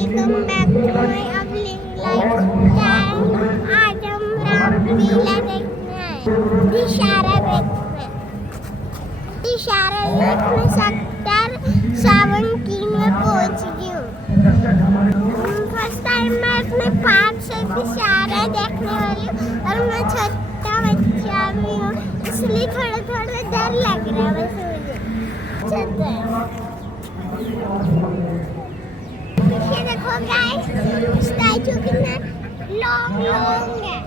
Welcome back to my अपलिंग lifestyle. आज हम रामलीला देखने आए, दिशारा देखने। दिशारा लेक में सेक्टर 17 में पहुंच गई हूँ। फर्स्ट टाइम मैं अपने पार्क से दिशारा देखने वाली हूँ और मैं छोटा बच्चा भी हूँ, इसलिए थोड़ा थोड़ा डर लग रहा है बस मुझे। ये देखो गाइस, स्टैचू कितना लॉन्ग लॉन्ग है।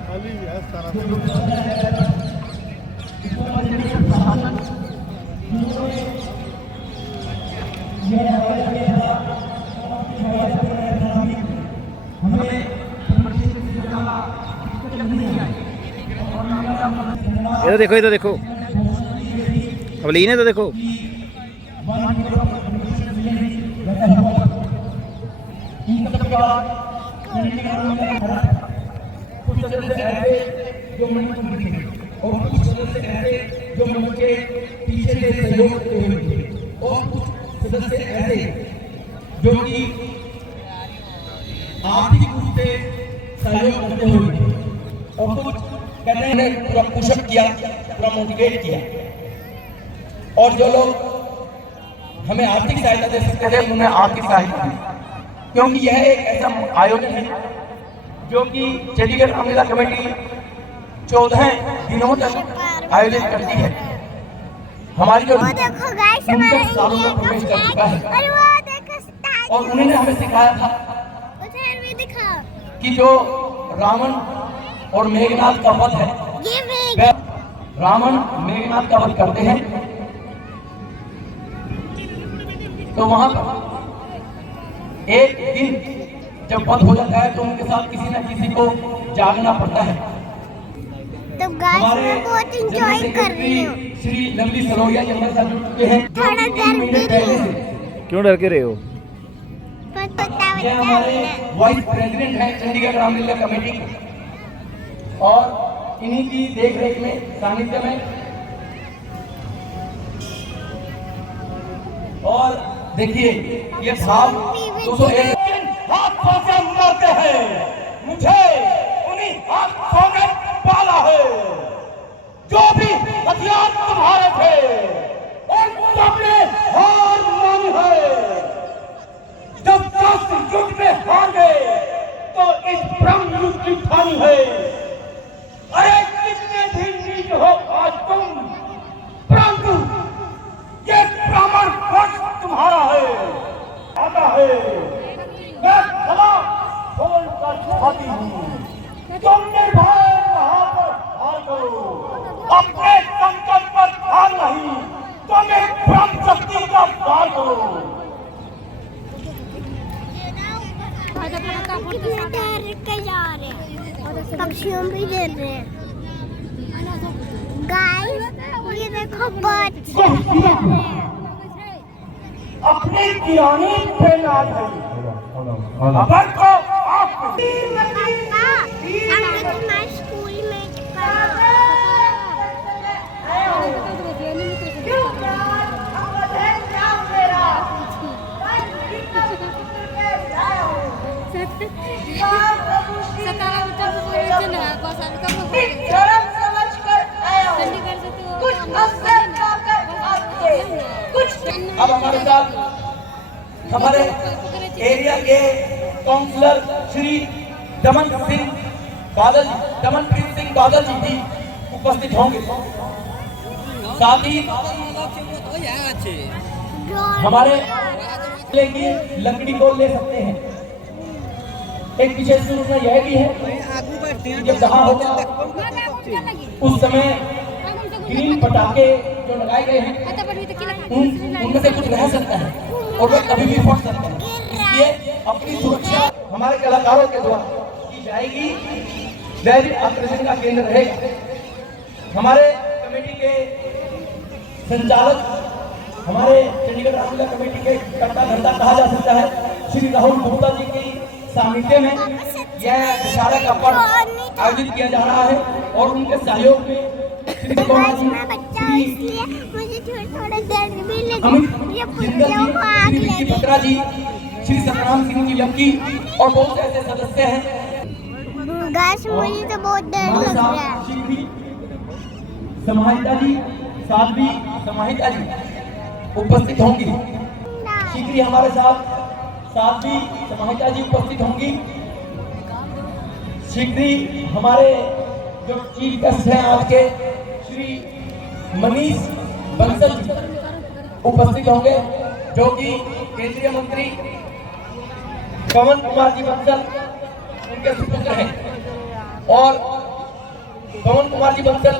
इधर देखो, इधर देखो, अवलीन है तो देखो। कुछ सदस्य ऐसे जो मन और कुछ सदस्य ऐसे जो मन के पीछे से सहयोग करते हुए और कुछ सदस्य ऐसे जो कि आर्थिक रूप से सहयोग करते हुए और कुछ कहते हैं पूरा पुशअप किया, पूरा मोटिवेट किया। और जो लोग हमें आर्थिक सहायता दे सकते थे उन्हें आर्थिक सहायता दी, क्योंकि यह एक ऐसा आयोजन है जो कि चंडीगढ़ रामलीला कमेटी 14 दिनों तक आयोजित करती है। हमारी जो सालों में प्रवेश कर चुका है और उन्होंने हमें सिखाया था कि जो रावण और मेघनाथ का वध है, रावण मेघनाथ का वध करते हैं तो वहां पर एक दिन जब वध हो जाता है तो उनके साथ किसी न किसी को जागना पड़ता है। तो गाइस मैं बहुत एंजॉय कर रही हूँ। श्री लवली सलोया जी हमारे साथ जुड़ चुके हैं। थोड़ा डर भी रही हूँ। क्यों डर के रहे हो? ये हमारे वाइस प्रेसिडेंट हैं चंडीगढ़ रामलीला कमेटी के और इन्हीं की देख रेख में सानिध्य में और देखिए ये भाव 201 हाथों से मरते हैं, मुझे उन्हीं हाथों ने पाला है। जो भी हथियार तुम्हारे थे और तुमने हार मानी है। जब शास्त्र युद्ध में हार गए तो इस ब्रह्म युद्ध की ठानी है। अरे कितने भी नीच हो आज तुम, परंतु ये ब्राह्मण वंश तुम्हारा है, आता है। मैं भला खोल कर छुपाती हूँ, तुम निर्भय वहां पर हार करो। अपने संकट पर ध्यान नहीं, तुम एक ब्रह्म शक्ति का वार करो। कितने डर के जा रहे हैं, पक्षियों भी डर रहे हैं। गाइस ये देखो बर्ड्स अपनी किरानी पे नाज है। अगर को आप तुम्हारे स्कूल में अब हमारे साथ हमारे एरिया के काउंसलर श्री दमनप्रीत सिंह बादल जी भी उपस्थित होंगे। साथ ही हमारे की लकड़ी को ले सकते हैं। एक विशेष सूचना यह भी है जब जहाँ होगा उस समय ग्रीन पटाखे जो लगाए गए हैं उनमें से कुछ रह सकता है और वे कभी भी फट सकते हैं। इसलिए अपनी सुरक्षा हमारे कलाकारों के द्वारा की जाएगी। वह भी आकर्षण का केंद्र रहेगा। हमारे कमेटी के संचालक, हमारे चंडीगढ़ रामलीला कमेटी के कर्ता धर्ता कहा जा सकता है, श्री राहुल गुप्ता जी की सानिध्य में यह दिशारा का पर्व आयोजित किया जा रहा है और उनके सहयोग में श्री मुझे थोड़ा डर भी लगा। ये बत्रा जी श्री सतनाम सिंह जी लक्की और बहुत ऐसे सदस्य हैं। गाइस मुझे तो बहुत डर लग रहा है। शीघ्र समाहिता जी, साध्वी समाहिता जी उपस्थित होंगी। शीघ्र हमारे साथ साध्वी समाहिता जी उपस्थित होंगी। शीघ्र हमारे जो चीफ गेस्ट हैं आज के श्री मनीष बंसल जी उपस्थित होंगे, जो कि केंद्रीय मंत्री पवन कुमार जी बंसल उनके सुपुत्र हैं। और पवन कुमार जी बंसल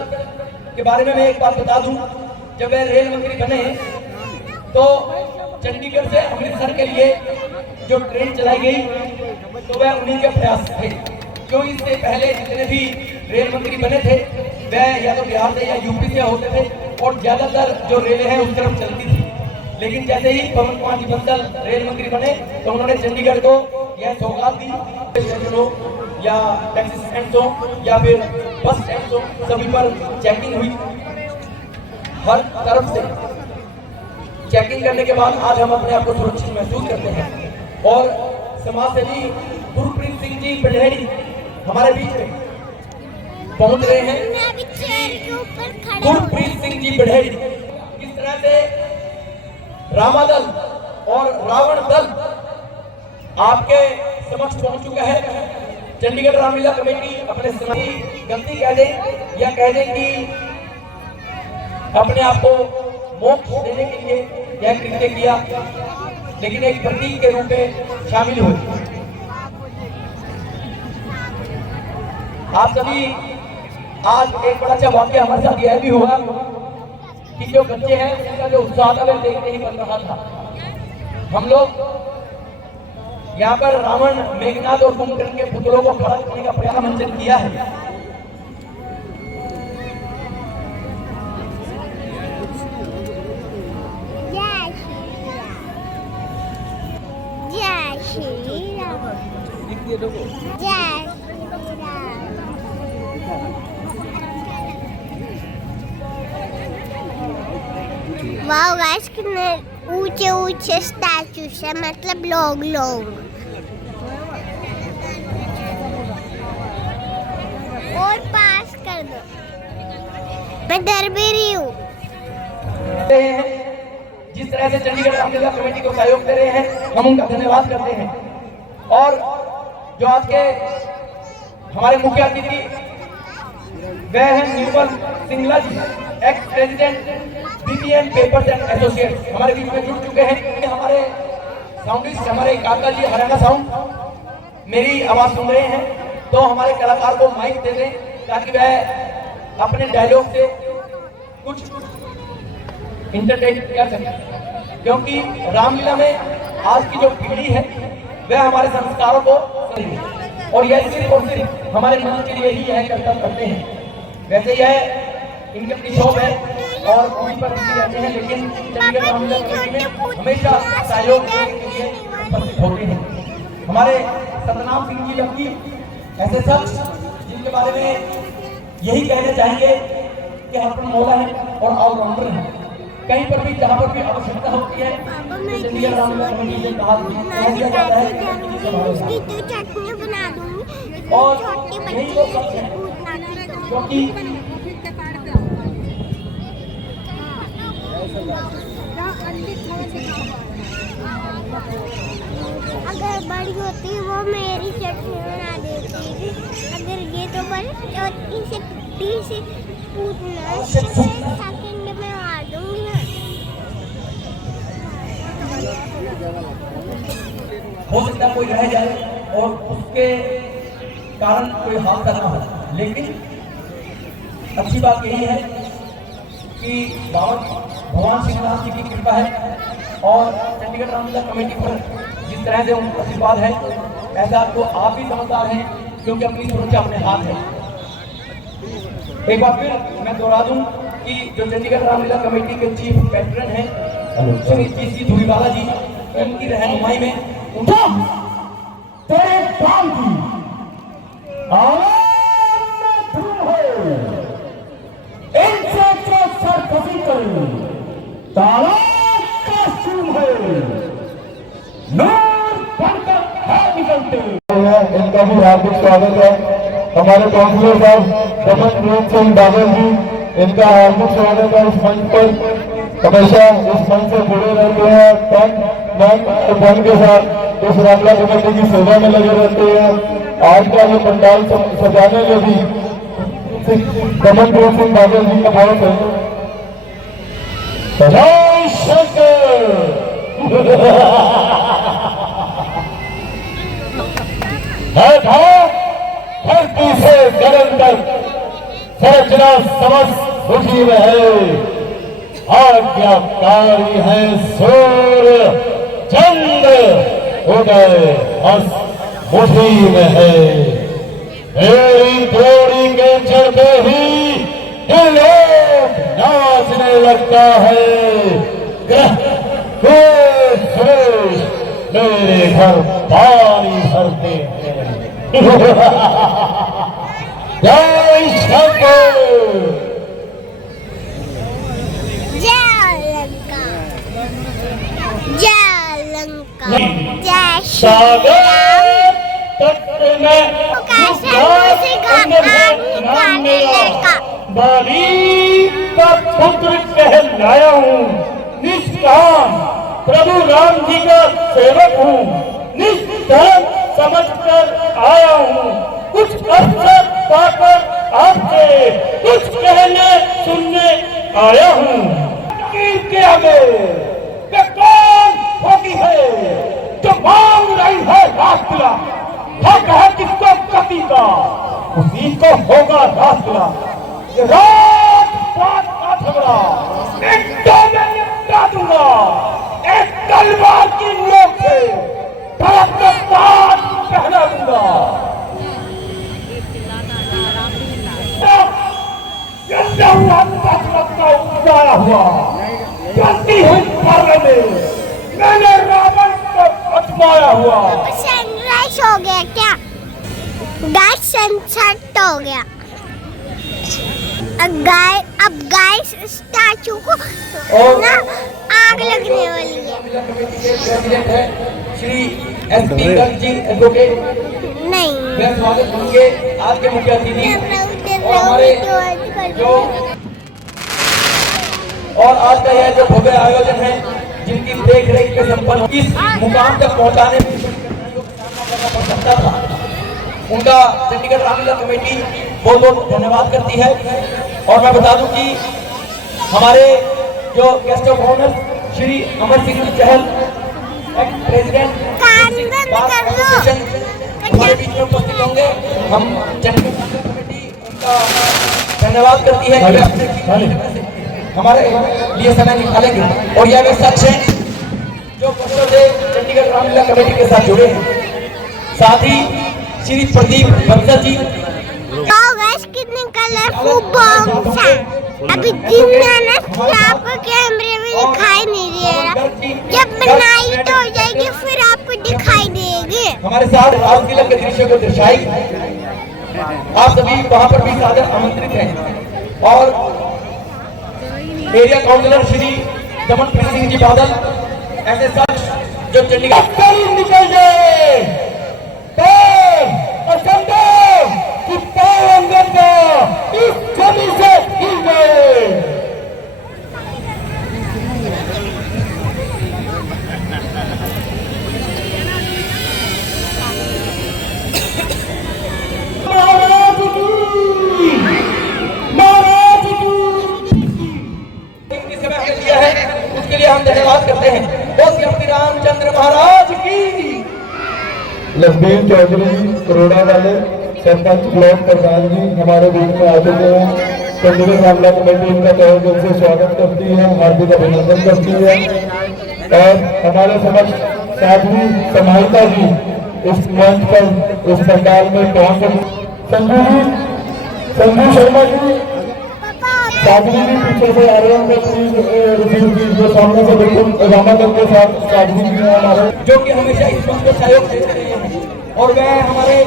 के बारे में मैं एक बात बता दूं, जब वे रेल मंत्री बने तो चंडीगढ़ से अमृतसर के लिए जो ट्रेन चलाई गई तो वह उन्हीं के प्रयास थे। क्यों इससे पहले जितने भी रेल मंत्री बने थे वह या तो बिहार से या यूपी से होते थे और ज्यादातर जो रेलें हैं उस तरफ चलती थी। लेकिन जैसे ही पवन कुमार जी बंसल रेल मंत्री बने तो उन्होंने चंडीगढ़ को यह सौगात दी, स्टेशनों या टैक्सी स्टैंड या फिर बस स्टैंड सभी पर चेकिंग हुई। हर तरफ से चेकिंग करने के बाद आज हम अपने आप को सुरक्षित महसूस करते हैं। और समाजसेवी गुरप्रीत सिंह जी बड़ेड़ी हमारे बीच में पहुंच रहे हैं। मैं अभी चेयर के ऊपर खड़ा हूं। गुरप्रीत सिंह जी बड़ेड़ी किस तरह से रामादल और रावण दल आपके समक्ष पहुंच चुका है। चंडीगढ़ रामलीला कमेटी अपने समय गलती कह दे या कह दे कि अपने आप को मोक्ष देने के लिए यह कृत्य किया, लेकिन एक प्रतीक के रूप में शामिल हुए। आप सभी आज एक बड़ा अच्छा वाक्य हमारे साथ यह भी हुआ कि जो बच्चे हैं उनका जो उत्साह था वह देखते ही बन रहा था। हम लोग यहाँ पर रावण, मेघनाथ और कुंभकर्ण के पुतलों को खड़ा करने का प्रयास मंचन किया है। जय श्री राम, जय श्री राम। वाओ गाइस, कितने ऊंचे ऊंचे स्टैचूज है, मतलब लोग और पास कर दो, मैं डर भी रही हूँ। जिस तरह से चंडीगढ़ रामलीला कमेटी को सहयोग दे रहे हैं हम उनका धन्यवाद करते हैं। और जो आज के हमारे मुख्य अतिथि वह है Nirmal Singla ji, ex president BPM papers and associates, हमारे बीच में जुड़ चुके हैं। हमारे साउंडिस्ट हमारे काका जी हरियाणा साउंड मेरी आवाज सुन रहे हैं तो हमारे कलाकार को माइक दे दें ताकि वह अपने डायलॉग से कुछ इंटरटेन कर सके। क्योंकि रामलीला में आज की जो पीढ़ी है वह हमारे संस्कारों को और यह सिर्फ और सिर्फ हमारे मन के लिए ही यह कर्तव्य करते हैं। वैसे यह इनके अपनी शौक है और पूरी पर रहते हैं, लेकिन चंडीगढ़ रामलीला कमेटी में हमेशा सहयोग देने के लिए उपस्थित होते हैं। हमारे सतनाम सिंह जी लक्की ऐसे शख्स जिनके बारे में यही कहना चाहेंगे कि हरपन मौला है और ऑलराउंडर है। कहीं पर भी जहाँ पर भी आवश्यकता होती है तो चंडीगढ़ रामलीला कमेटी से कहा जाता है तो चटनी बना दूंगी और छोटे यही बच्चे वो शख्स है क्योंकि अगर बड़ी होती वो मेरी चटनी बना देती। अगर ये तो बड़ी तो इसे पूछना सेकंड में मार दूंगी ना। हो सकता है कोई रह जाए और उसके कारण कोई हादसा ना हो, लेकिन अच्छी बात यही है कि भगवान श्रीनाथ जी की कृपा है और चंडीगढ़ रामलीला कमेटी पर जिस तरह से उनका आशीर्वाद है ऐसा तो आप भी समझदार हैं क्योंकि अपनी सुरक्षा अपने हाथ है। एक बार फिर मैं दोहरा दूं कि जो चंडीगढ़ रामलीला कमेटी के चीफ पैट्रन हैं श्री पीसी धुरीवाला जी, उनकी रहनुमाई में तेरे काम की इनसे जो सरकशी करें तारा का है नूर निकलते इनका भी हार्दिक स्वागत है। हमारे काउंसिलर साहब दमनप्रीत सिंह बादल जी, इनका हार्दिक स्वागत है। इस मंच पर हमेशा इस मंच से जुड़े रहते हैं, तन मन धन के साथ इस रामला कमेटी की सेवा में लगे रहते हैं। आज का ये पंडाल सजाने में भी दमनप्रीत सिंह बादल जी का बहुत है। जय शंकर। धरती से गगन तक संरचना समस्त खुशी में है। आज्ञाकारी है सूर्य चंद्र उदय हस्त खुशी में है। मेरी जोड़ी के चलते ही लोग नाचने लगता है। ग्रह मेरे घर पानी भरते हैं। जय शंकर। जय लंका, जय लंका, जय श्री सागर राम। तट में बाली का पुत्र कहलाया हूँ। निष्काम प्रभु राम जी का सेवक हूँ। निष्धर्म समझकर आया हूँ। कुछ अवसर पाकर आपसे कुछ कहने सुनने आया हूँ। के आगे कि कौन होती है जो मांग रही है रास्ता। हक है किसको कति का, उसी को होगा रास्ता। ये रात बात का झगड़ा एक दो में निपटा दूंगा। एक तलवार की नोक से भरत का ताज पहना दूंगा। उजाया हुआ गलती हुई पर्व में मैंने रावण को अजमाया हुआ। सनराइज हो गया क्या? गाइस सनसेट हो गया। अब गाइस स्टैचू को ना आग लगने वाली है। प्रेसिडेंट है श्री एसपी गर्ग जी एडवोकेट। नहीं, मैं स्वागत करूंगे आज के मुख्य अतिथि और हमारे जो और आज का यह जो भव्य आयोजन है जिनकी देख रेख के संपन्न इस मुकाम तक पहुंचाने में करना पड़ सकता था, उनका चंडीगढ़ रामलीला कमेटी बहुत बहुत धन्यवाद करती है। और मैं बता दूं कि हमारे जो guest of honour Shri Amar Singh Chahal ex president हमारे बीच में उपस्थित होंगे। हम चंडीगढ़ रामलीला कमेटी उनका धन्यवाद करती है कि अपने हमारे लिए समय निकालेंगे। और यह वे शख्स हैं जो वर्षों से चंडीगढ़ रामलीला कमेटी के साथ जुड़े हैं। साथ ही श्री प्रदीप बंसल जी कितने कलरफुल बॉम्ब्स हैं। अभी दिन में ना आपको कैमरे में दिखाई नहीं दे रहा। जब नाइट हो जाएगी फिर आपको दिखाई देंगे। हमारे साथ रामलीला के दृश्यों को दर्शाई। आप सभी वहां पर भी सादर आमंत्रित हैं। और एरिया काउंसिलर श्री दमनप्रीत सिंह जी बादल ऐसे शख्स जो चंडीगढ़ निकल गए इस छवि से हिल गए। महाराज की सेवा किया है उसके लिए हम धन्यवाद करते हैं। बोल श्री रामचंद्र महाराज की। लखबीर चौधरी करोड़ा वाले सरपंच ब्लॉक प्रधान जी हमारे बीच में आ चुके हैं। चंडीगढ़ रामलीला कमेटी इनका तहे दिल से स्वागत करती है, हार्दिक अभिनंदन करती है। और हमारे समक्ष साध्वी समाहिता जी इस मंच पर इस पंडाल में पहुंच संजू शर्मा जी साध्वी जी पीछे से आ रहे हैं। प्लीज जो सामने से बिल्कुल रामादल के साथ साध्वी जी हैं हमारे, जो कि हमेशा इस मंच को सहयोग देते रहे हैं। और वह हमारे